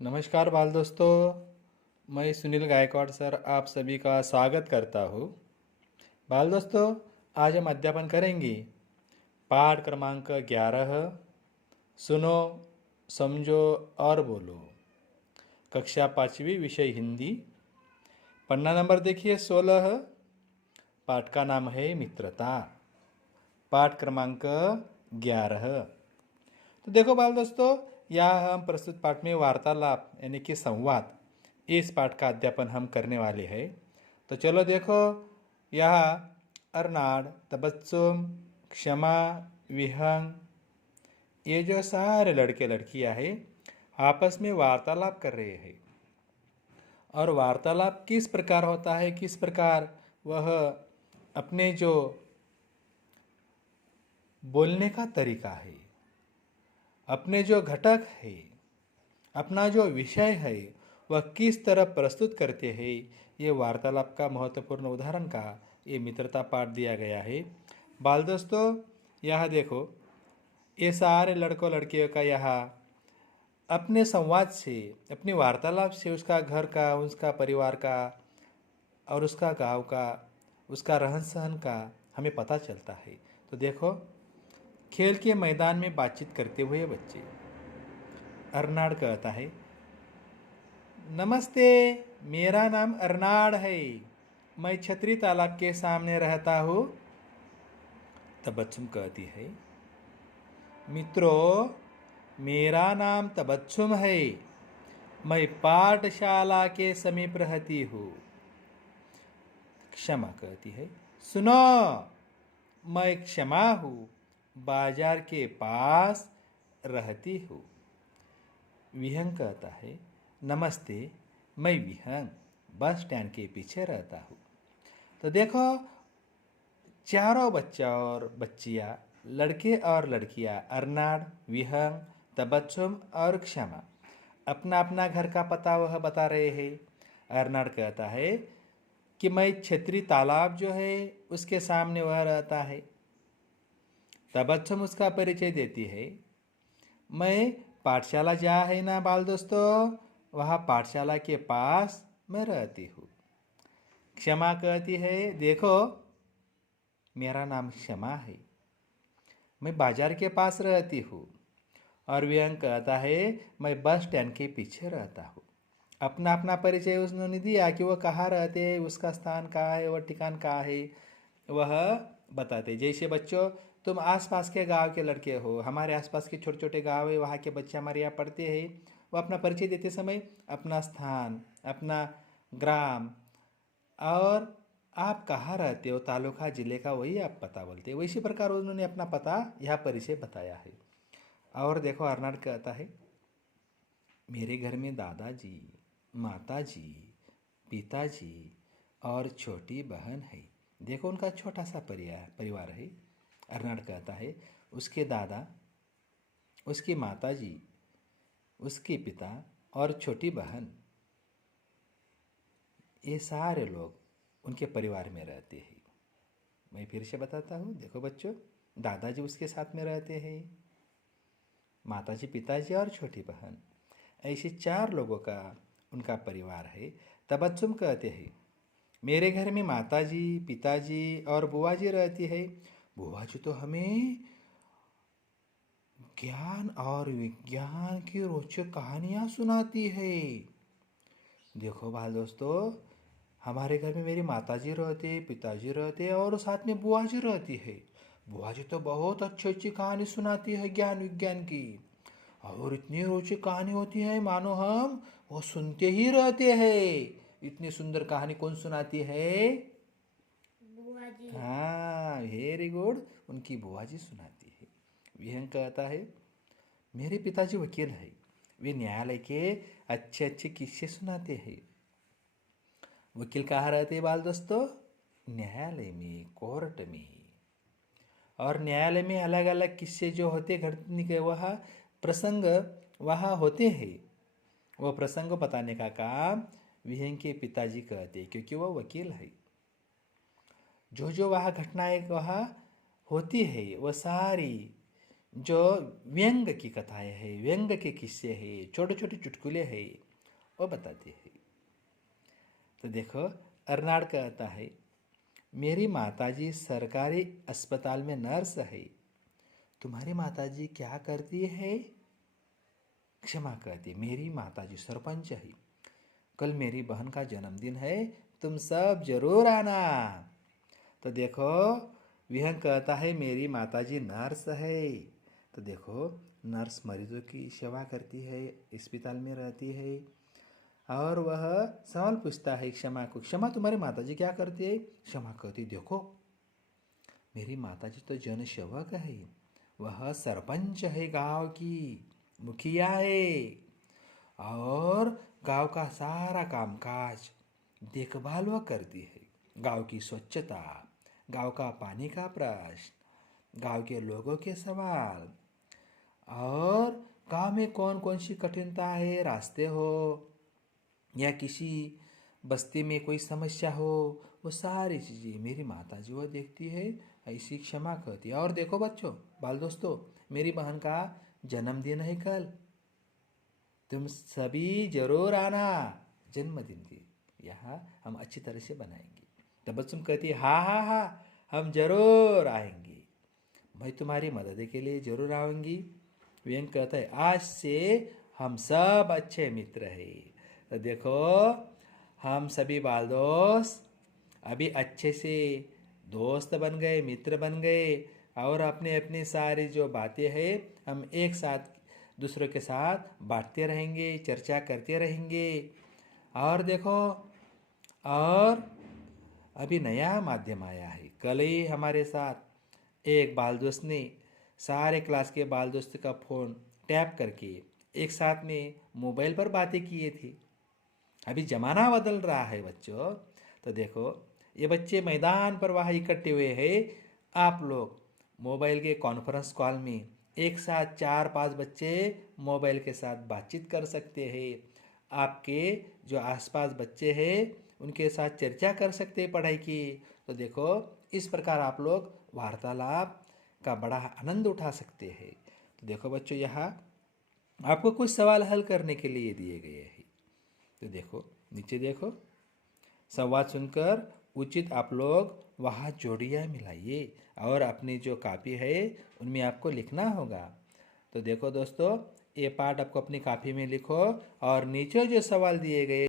नमस्कार बाल दोस्तों। मैं सुनील गायकवाड़ सर आप सभी का स्वागत करता हूँ। बाल दोस्तों, आज हम अध्यापन करेंगे पाठ क्रमांक 11। सुनो, समझो और बोलो। कक्षा 5वीं, विषय हिंदी। पन्ना नंबर देखिए 16। पाठ का नाम है मित्रता। पाठ क्रमांक 11। तो देखो बाल दोस्तों, यहाँ हम प्रस्तुत पाठ में वार्तालाप यानी कि संवाद, इस पाठ का अध्यापन हम करने वाले हैं। तो चलो देखो, यहाँ अर्नाड, तबस्सुम, क्षमा, विहंग, ये जो सारे लड़के लड़कियां हैं आपस में वार्तालाप कर रहे हैं। और वार्तालाप किस प्रकार होता है, किस प्रकार वह अपने जो बोलने का तरीका है, अपने जो घटक है, अपना जो विषय है, वह किस तरह प्रस्तुत करते हैं, ये वार्तालाप का महत्वपूर्ण उदाहरण का ये मित्रता पाठ दिया गया है। बाल दोस्तों, यह देखो, ये सारे लड़कों लड़कियों का यहाँ अपने संवाद से, अपनी वार्तालाप से उसका घर का, उसका परिवार का और उसका गांव का, उसका रहन सहन का हमें पता चलता है। तो देखो, खेल के मैदान में बातचीत करते हुए बच्चे। अर्नाड कहता है, नमस्ते, मेरा नाम अर्नाड है। मैं छतरी तालाब के सामने रहता हूँ। तबस्सुम कहती है, मित्रों, मेरा नाम तबस्सुम है। मैं पाठशाला के समीप रहती हूँ। क्षमा कहती है, सुनो, मैं क्षमा हूँ, बाजार के पास रहती हूँ। विहंग कहता है, नमस्ते, मैं विहंग बस स्टैंड के पीछे रहता हूँ। तो देखो, चारों बच्चा और बच्चियाँ, लड़के और लड़कियाँ, अर्नाड, विहंग, तबस्सुम और क्षमा, अपना अपना घर का पता वह बता रहे हैं। अर्नाड कहता है कि मैं छतरी तालाब जो है उसके सामने वह रहता है। तबस्सुम उसका परिचय देती है, मैं पाठशाला जहाँ है ना बाल दोस्तों, वहाँ पाठशाला के पास मैं रहती हूँ। क्षमा कहती है, देखो, मेरा नाम क्षमा है, मैं बाजार के पास रहती हूँ। और विहंग कहता है, मैं बस स्टैंड के पीछे रहता हूँ। अपना अपना परिचय उसने दिया कि वह कहाँ रहते हैं, उसका स्थान कहाँ है, वह ठिकान कहाँ है, वह बताते। जैसे बच्चों, तुम आसपास के गांव के लड़के हो, हमारे आसपास के छोटे छोटे गांव है, वहाँ के बच्चे हमारे यहाँ पढ़ते हैं। वह अपना परिचय देते समय अपना स्थान, अपना ग्राम और आप कहाँ रहते हो, तालुका जिले का, वही आप पता बोलते हैं। वैसी प्रकार उन्होंने अपना पता यह परिचय बताया है। और देखो, अर्नाड कहता है, मेरे घर में दादाजी, माताजी, पिताजी और छोटी बहन है। देखो, उनका छोटा सा परिवार है। अर्नाड कहता है, उसके दादा, उसकी माताजी, उसके पिता और छोटी बहन, ये सारे लोग उनके परिवार में रहते हैं। मैं फिर से बताता हूँ, देखो बच्चों, दादाजी उसके साथ में रहते हैं, माताजी, पिताजी और छोटी बहन, ऐसे 4 लोगों का उनका परिवार है। तबस्सुम कहते हैं, मेरे घर में माताजी, पिताजी और बुआ जी रहती है। बुआ जी तो हमें ज्ञान और विज्ञान की रोचक कहानियाँ सुनाती है। देखो बाल दोस्तों, हमारे घर में मेरी माताजी रहती, पिताजी रहते और साथ में बुआ जी रहती है। बुआ जी तो बहुत अच्छी अच्छी कहानी सुनाती है ज्ञान विज्ञान की, और इतनी रोचक कहानी होती है मानो हम वो सुनते ही रहते हैं। इतनी सुंदर कहानी कौन सुनाती है? बुआ जी। हाँ, वेरी गुड, उनकी बुआ जी सुनाती है। विहंग कहता है, मेरे पिताजी वकील है, वे न्यायालय के अच्छे अच्छे किस्से सुनाते हैं। वकील कहाँ रहते हैं बाल दोस्तों? न्यायालय में, कोर्ट में। और न्यायालय में अलग अलग किस्से जो होते घटने के, वह प्रसंग वहाँ होते हैं। वह प्रसंग बताने का काम विहंग के पिताजी कहते हैं, क्योंकि वह वकील है। जो जो वहाँ घटनाएं वहाँ होती है, वह सारी जो व्यंग की कथाएं है, व्यंग के किस्से है, छोटे छोटे चुटकुले है, वो बताते हैं। तो देखो, अर्नाड कहता है, मेरी माताजी सरकारी अस्पताल में नर्स है। तुम्हारी माताजी क्या करती है? क्षमा कहती, मेरी माताजी सरपंच है। कल मेरी बहन का जन्मदिन है, तुम सब जरूर आना। तो देखो, विहंग कहता है, मेरी माताजी नर्स है। तो देखो, नर्स मरीजों की सेवा करती है, अस्पताल में रहती है, और वह सवाल पूछता है क्षमा को, क्षमा तुम्हारी माताजी क्या करती है? क्षमा कहती, देखो मेरी माताजी तो जन सेवक है, वह सरपंच है, गांव की मुखिया है, और गांव का सारा कामकाज देखभाल वह करती है। गांव की स्वच्छता, गांव का पानी का प्रश्न, गांव के लोगों के सवाल, और गांव में कौन कौन सी कठिनता है, रास्ते हो या किसी बस्ती में कोई समस्या हो, वो सारी चीज़ें मेरी माता जी वो देखती है। ऐसी क्षमा कहती है। और देखो बच्चों, बाल दोस्तों, मेरी बहन का जन्मदिन है कल, तुम सभी जरूर आना। जन्मदिन की यहाँ हम अच्छी तरह से बनाएंगे। तब बच्चों कहती है, हाँ हाँ हाँ, हम जरूर आएंगे, मैं तुम्हारी मदद के लिए जरूर आऊँगी। व्यंग कहता है, आज से हम सब अच्छे मित्र हैं। तो देखो, हम सभी बाल दोस्त अभी अच्छे से दोस्त बन गए, मित्र बन गए, और अपने अपनी सारी जो बातें हैं हम एक साथ दूसरों के साथ बांटते रहेंगे, चर्चा करते रहेंगे। और देखो, और अभी नया माध्यम आया है। कल ही हमारे साथ एक बाल दोस्त ने सारे क्लास के बाल दोस्त का फ़ोन टैप करके एक साथ में मोबाइल पर बातें किए थे। अभी ज़माना बदल रहा है बच्चों। तो देखो, ये बच्चे मैदान पर वहाँ इकट्ठे हुए हैं, आप लोग मोबाइल के कॉन्फ्रेंस कॉल में एक साथ 4-5 बच्चे मोबाइल के साथ बातचीत कर सकते हैं। आपके जो आसपास बच्चे हैं उनके साथ चर्चा कर सकते हैं पढ़ाई की। तो देखो, इस प्रकार आप लोग वार्तालाप का बड़ा आनंद उठा सकते हैं। तो देखो बच्चों, यहाँ आपको कुछ सवाल हल करने के लिए दिए गए हैं। तो देखो, नीचे देखो, संवाद सुनकर उचित आप लोग वहाँ जोड़ियाँ मिलाइए, और अपनी जो कॉपी है उनमें आपको लिखना होगा। तो देखो दोस्तों, ये पाठ आपको अपनी कॉपी में लिखो, और नीचे जो सवाल दिए गए